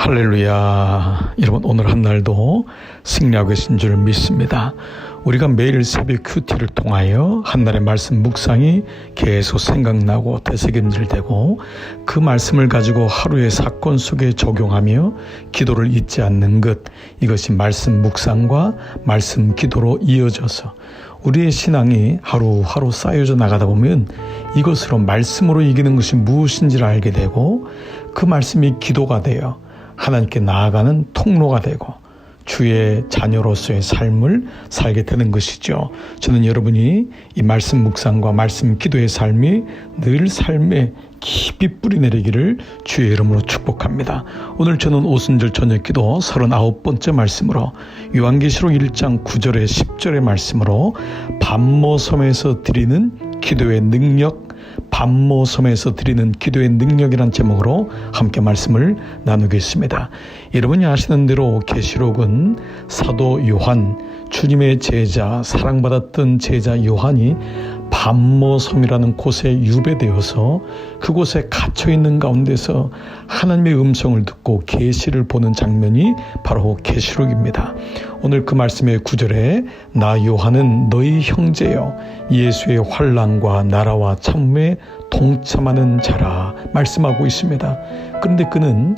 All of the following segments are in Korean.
할렐루야. 여러분, 오늘 한 날도 승리하고 계신 줄 믿습니다. 우리가 매일 새벽 큐티를 통하여 한 날의 말씀 묵상이 계속 생각나고 되새김질되고, 그 말씀을 가지고 하루의 사건 속에 적용하며 기도를 잊지 않는 것, 이것이 말씀 묵상과 말씀 기도로 이어져서 우리의 신앙이 하루하루 쌓여져 나가다 보면 이것으로 말씀으로 이기는 것이 무엇인지를 알게 되고, 그 말씀이 기도가 되어 하나님께 나아가는 통로가 되고 주의 자녀로서의 삶을 살게 되는 것이죠. 저는 여러분이 이 말씀 묵상과 말씀 기도의 삶이 늘 삶에 깊이 뿌리내리기를 주의 이름으로 축복합니다. 오늘 저는 오순절 저녁기도 39번째 말씀으로 요한계시록 1장 9절에 10절의 말씀으로 반모섬에서 드리는 기도의 능력, 반모섬에서 드리는 기도의 능력이란 제목으로 함께 말씀을 나누겠습니다. 여러분이 아시는 대로 계시록은 사도 요한, 주님의 제자, 사랑받았던 제자 요한이 반모섬이라는 곳에 유배되어서 그곳에 갇혀있는 가운데서 하나님의 음성을 듣고 계시를 보는 장면이 바로 계시록입니다. 오늘 그 말씀의 9절에 나 요한은 너희 형제여 예수의 환난과 나라와 참음에 동참하는 자라 말씀하고 있습니다. 그런데 그는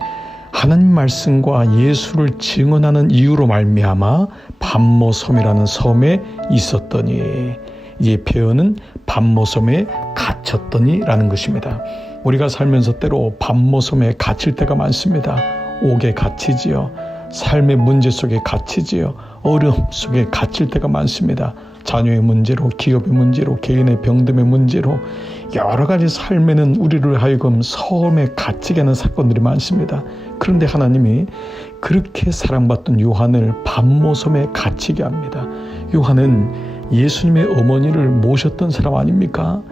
하나님 말씀과 예수를 증언하는 이유로 말미암아 반모섬이라는 섬에 있었더니, 이 표현은 반모섬에 갇혔더니 라는 것입니다. 우리가 살면서 때로 반모섬에 갇힐 때가 많습니다. 옥에 갇히지요. 삶의 문제 속에 갇히지요. 어려움 속에 갇힐 때가 많습니다. 자녀의 문제로, 기업의 문제로, 개인의 병듦의 문제로 여러 가지 삶에는 우리를 하여금 섬에 갇히게 하는 사건들이 많습니다. 그런데 하나님이 그렇게 사랑받던 요한을 반모섬에 갇히게 합니다. 요한은 예수님의 어머니를 모셨던 사람 아닙니까?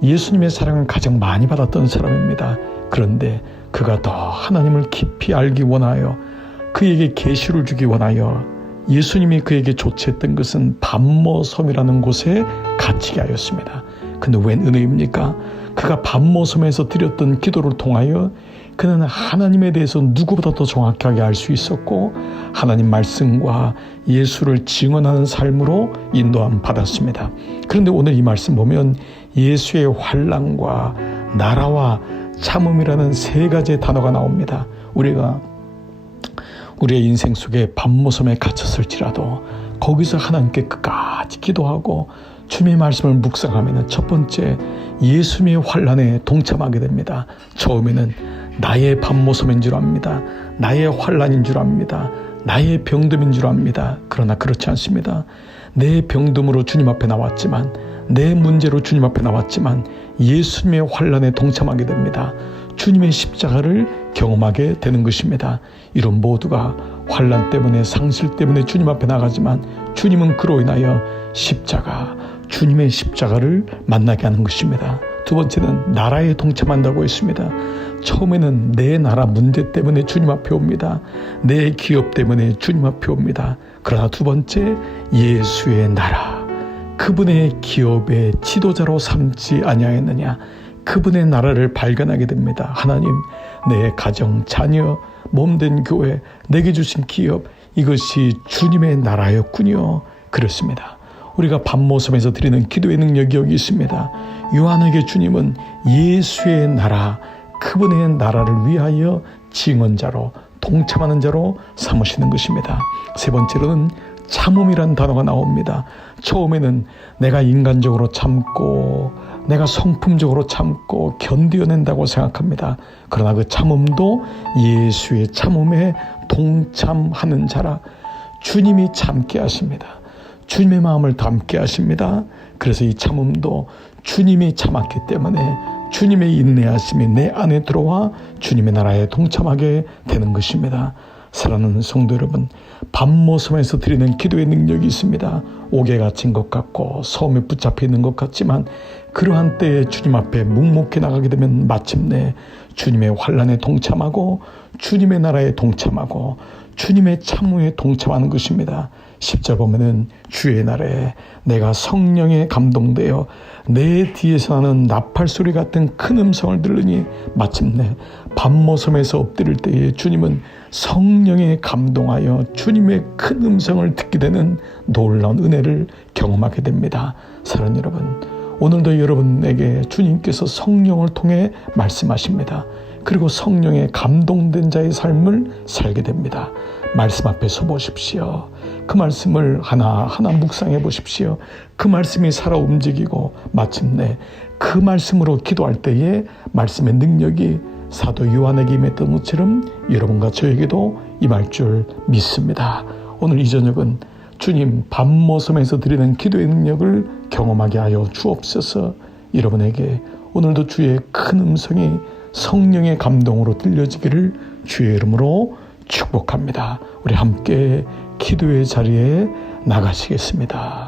예수님의 사랑을 가장 많이 받았던 사람입니다. 그런데 그가 더 하나님을 깊이 알기 원하여, 그에게 계시를 주기 원하여 예수님이 그에게 조치했던 것은 반모섬이라는 곳에 갇히게 하였습니다. 근데 웬 은혜입니까? 그가 반모섬에서 드렸던 기도를 통하여 그는 하나님에 대해서 누구보다 더 정확하게 알 수 있었고, 하나님 말씀과 예수를 증언하는 삶으로 인도함 받았습니다. 그런데 오늘 이 말씀 보면 예수의 환난과 나라와 참음이라는 세 가지의 단어가 나옵니다. 우리가 우리의 인생 속에 반모섬에 갇혔을지라도 거기서 하나님께 끝까지 기도하고 주님의 말씀을 묵상하면 첫 번째, 예수님의 환난에 동참하게 됩니다. 처음에는 나의 반모섬인 줄 압니다. 나의 환난인 줄 압니다. 나의 병듦인 줄 압니다. 그러나 그렇지 않습니다. 내 병듦으로 주님 앞에 나왔지만, 내 문제로 주님 앞에 나왔지만 예수님의 환난에 동참하게 됩니다. 주님의 십자가를 경험하게 되는 것입니다. 이런 모두가 환난 때문에, 상실 때문에 주님 앞에 나가지만 주님은 그로 인하여 십자가, 주님의 십자가를 만나게 하는 것입니다. 두 번째는 나라에 동참한다고 했습니다. 처음에는 내 나라 문제 때문에 주님 앞에 옵니다. 내 기업 때문에 주님 앞에 옵니다. 그러나 두 번째, 예수의 나라, 그분의 기업의 지도자로 삼지 아니하였느냐, 그분의 나라를 발견하게 됩니다. 하나님, 내 가정, 자녀, 몸된 교회, 내게 주신 기업, 이것이 주님의 나라였군요. 그렇습니다. 우리가 반모섬에서 드리는 기도의 능력이 여기 있습니다. 요한에게 주님은 예수의 나라, 그분의 나라를 위하여 증언자로, 동참하는 자로 삼으시는 것입니다. 세 번째로는 참음이란 단어가 나옵니다. 처음에는 내가 인간적으로 참고, 내가 성품적으로 참고 견뎌낸다고 생각합니다. 그러나 그 참음도 예수의 참음에 동참하는 자라, 주님이 참게 하십니다. 주님의 마음을 담게 하십니다. 그래서 이 참음도 주님이 참았기 때문에 주님의 인내하심이 내 안에 들어와 주님의 나라에 동참하게 되는 것입니다. 사랑하는 성도 여러분, 반모섬에서 드리는 기도의 능력이 있습니다. 옥에 갇힌 것 같고 섬에 붙잡혀 있는 것 같지만, 그러한 때에 주님 앞에 묵묵히 나가게 되면 마침내 주님의 환난에 동참하고 주님의 나라에 동참하고 주님의 참음에 동참하는 것입니다. 10절 보면은 주의 날에 내가 성령에 감동되어 내 뒤에서 하는 나팔 소리 같은 큰 음성을 들으니 마침내 밤모섬에서 엎드릴 때에 주님은 성령에 감동하여 주님의 큰 음성을 듣게 되는 놀라운 은혜를 경험하게 됩니다. 사랑하는 여러분, 오늘도 여러분에게 주님께서 성령을 통해 말씀하십니다. 그리고 성령에 감동된 자의 삶을 살게 됩니다. 말씀 앞에 서 보십시오. 그 말씀을 하나하나 묵상해 보십시오. 그 말씀이 살아 움직이고 마침내 그 말씀으로 기도할 때에 말씀의 능력이 사도 요한에게 임했던 것처럼 여러분과 저에게도 임할 줄 믿습니다. 오늘 이 저녁은 주님 밤모섬에서 드리는 기도의 능력을 경험하게 하여 주옵소서. 여러분에게 오늘도 주의 큰 음성이 성령의 감동으로 들려지기를 주의 이름으로 축복합니다. 우리 함께 기도의 자리에 나가시겠습니다.